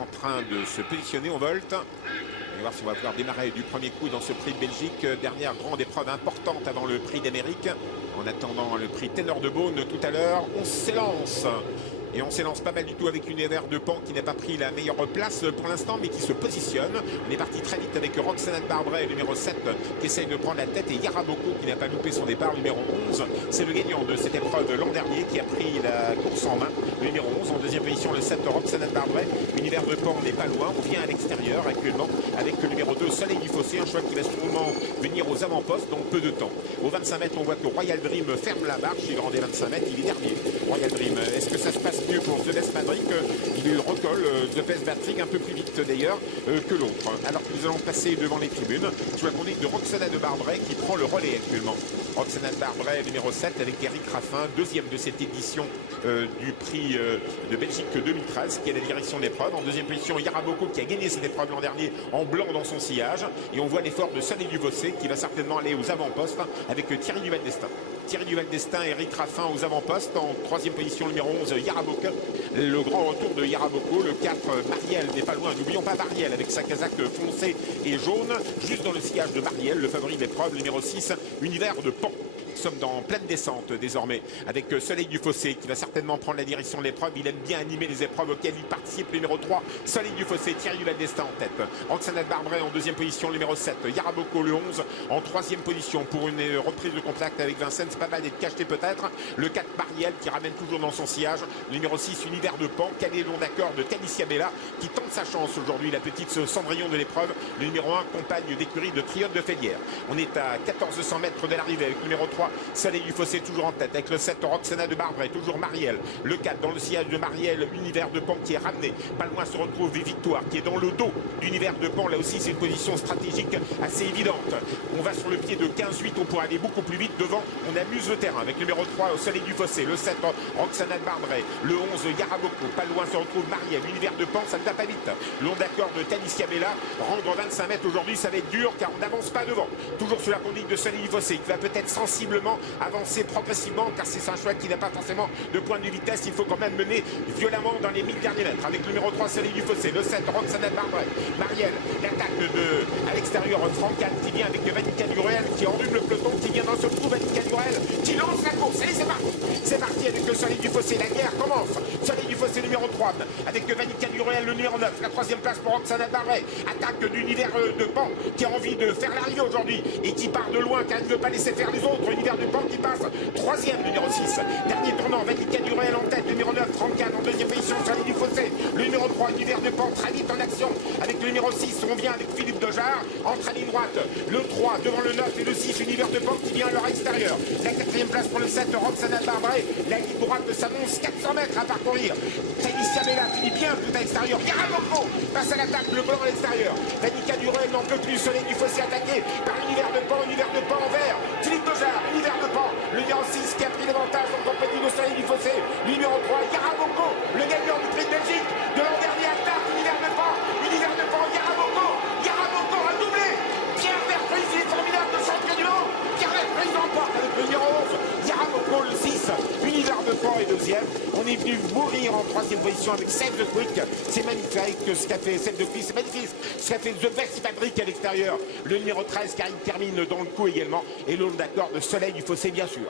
en train de se positionner. On volte. On va voir si on va pouvoir démarrer du premier coup dans ce prix de Belgique. Dernière grande épreuve importante avant le prix d'Amérique. En attendant le prix Tenor de Beaune tout à l'heure, on s'élance. Et on s'élance pas mal du tout avec Univers de Pan qui n'a pas pris la meilleure place pour l'instant, mais qui se positionne. On est parti très vite avec Roxana Barbret, numéro 7, qui essaye de prendre la tête, et Yaraboko qui n'a pas loupé son départ, numéro 11. C'est le gagnant de cette épreuve l'an dernier qui a pris la course en main. Le numéro 11 en deuxième position, le 7, Roxana Barbret. Univers de Pan n'est pas loin. On vient à l'extérieur actuellement avec le numéro 2, Soleil du Fossé, un choix qui va sûrement venir aux avant-postes dans peu de temps. Aux 25 mètres, on voit que Royal Dream ferme la marche. Il rend des 25 mètres, il est dernier. Royal Dream, est-ce que ça se passe mieux pour The Best Madrid? Il recolle The Best Madrid un peu plus vite d'ailleurs que l'autre. Alors que nous allons passer devant les tribunes sous la conduite de Roxana de Barbret qui prend le relais actuellement. Roxana de Barbret numéro 7 avec Eric Raffin, deuxième de cette édition du prix de Belgique 2013 qui est la direction de l'épreuve. En deuxième position, Yaraboko qui a gagné cette épreuve l'an dernier en blanc dans son sillage. Et on voit l'effort de Soleil du Fossé qui va certainement aller aux avant-postes avec Thierry Duval d'Estaing. Thierry Duval d'Estaing, Eric Raffin aux avant-postes. En troisième position, numéro 11, Yaraboko. Le grand retour de Yaraboko. Le 4, Marielle n'est pas loin. N'oublions pas Marielle avec sa casaque foncée et jaune. Juste dans le sillage de Marielle, le favori de l'épreuve, numéro 6, Univers de Pan. Nous sommes dans pleine descente désormais avec Soleil du Fossé qui va certainement prendre la direction de l'épreuve. Il aime bien animer les épreuves auxquelles il participe. Numéro 3, Soleil du Fossé, Thierry Duval d'Estaing en tête. Roxana Barbret en deuxième position, numéro 7. Yaraboko le 11 en troisième position pour une reprise de contact avec Vincennes. C'est pas mal d'être cacheté peut-être. Le 4, Marielle qui ramène toujours dans son sillage. Le numéro 6, Univers de Pan, calé long d'accord de Calicia Bella qui tente sa chance aujourd'hui, la petite Cendrillon de l'épreuve. Le numéro 1, compagne d'écurie de Triomphe de Félière. On est à 1400 mètres de l'arrivée avec le numéro 3, Soleil du Fossé toujours en tête avec le 7, Roxana de Barbret, toujours Marielle. Le 4 dans le sillage de Marielle, Univers de Pan qui est ramené. Pas loin se retrouve Victoire qui est dans le dos d'Univers de Pan. Là aussi c'est une position stratégique assez évidente. On va sur le pied de 15-8, on pourra aller beaucoup plus vite devant. On amuse le terrain avec le numéro 3, Soleil du Fossé. Le 7, Roxana de Barbret. Le 11, Yaraboko. Pas loin se retrouve Marielle. Univers de Pan, ça ne va pas vite. Long d'accord de Talicia Bella. Rendre 25 mètres aujourd'hui, ça va être dur car on n'avance pas devant. Toujours sous la conduite de Soleil du Fossé qui va peut-être sensiblement avancer progressivement car c'est un choix qui n'a pas forcément de point de vitesse. Il faut quand même mener violemment dans les 1000 derniers mètres avec le numéro 3, Soleil du Fossé. Le 7, Roxana de Barbret. Marielle, l'attaque à l'extérieur, Francan qui vient avec Vanica Durel qui enrhume le peloton, qui vient dans ce trou, Vanica Durel qui lance la course. Allez, c'est parti. C'est parti avec le Soleil du Fossé. La guerre commence. Soleil du Fossé numéro 3 avec Vanica Durel, le numéro 9. La troisième place pour Roxana de Barbret. Attaque d'Univers de Pan qui a envie de faire l'arrivée aujourd'hui et qui part de loin car il ne veut pas laisser faire les autres. Univers de Pan qui passe troisième, numéro 6. Dernier tournant, Vanica Durel en tête, numéro 9, 34 en deuxième position, Soleil du Fossé. Le numéro 3, Univers de Pan, très vite en action avec le numéro 6. On vient avec Philippe Dojard, entre à ligne droite. Le 3 devant le 9 et le 6, Univers de Pan qui vient à leur extérieur. La quatrième place pour le 7, Roxana Barbret. La ligne droite s'annonce 400 mètres à parcourir. Talicia Bella finit bien tout à l'extérieur. Yaraboko passe à l'attaque, le blanc à l'extérieur. Vanica Durel n'en peut plus. Soleil du Fossé attaqué par Univers de Pan en vert. Philippe Dojard, Univers de Pan. Le numéro 6 qui a pris l'avantage en compagnie de Soleil du Fossé. Le numéro 3, Yaraboko, le gagnant du prix de Belgique de l'an dernier. Attaque, Univers de Pan, Yaraboko. Yaraboko a doublé. Pierre Verprise, il est formidable de champion du monde. Pierre Verprise l'emporte avec le numéro 11. Yaraboko, le 6. Univers de Pan est deuxième. On est venu mourir en troisième position avec Save the Quick. C'est magnifique ce qu'a fait Save the Quick. C'est magnifique ce qu'a fait The Best Madrid à l'extérieur. Le numéro 13 car il termine dans le coup également. Et le long d'accord de Soleil du Fossé bien sûr.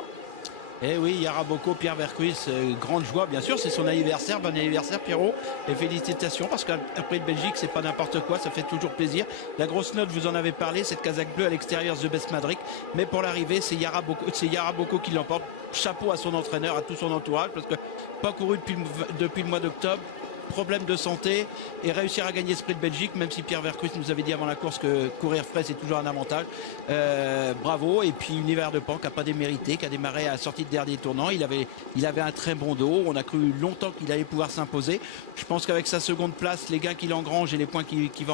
Eh oui, Yaraboko, Pierre Vercuis, grande joie, bien sûr, c'est son anniversaire. Bon anniversaire, Pierrot, et félicitations, parce qu'un prix de Belgique, c'est pas n'importe quoi, ça fait toujours plaisir. La grosse note, vous en avez parlé, cette casaque bleue à l'extérieur, The Best Madrid, mais pour l'arrivée, c'est Yaraboko qui l'emporte. Chapeau à son entraîneur, à tout son entourage, parce que pas couru depuis le mois d'octobre. Problème de santé et réussir à gagner ce prix de Belgique, même si Pierre Vercuis nous avait dit avant la course que courir frais c'est toujours un avantage. Bravo. Et puis Univers de Pan qui n'a pas démérité, qui a démarré à la sortie de dernier tournant. Il avait un très bon dos. On a cru longtemps qu'il allait pouvoir s'imposer. Je pense qu'avec sa seconde place, les gains qu'il engrange et les points qu'il va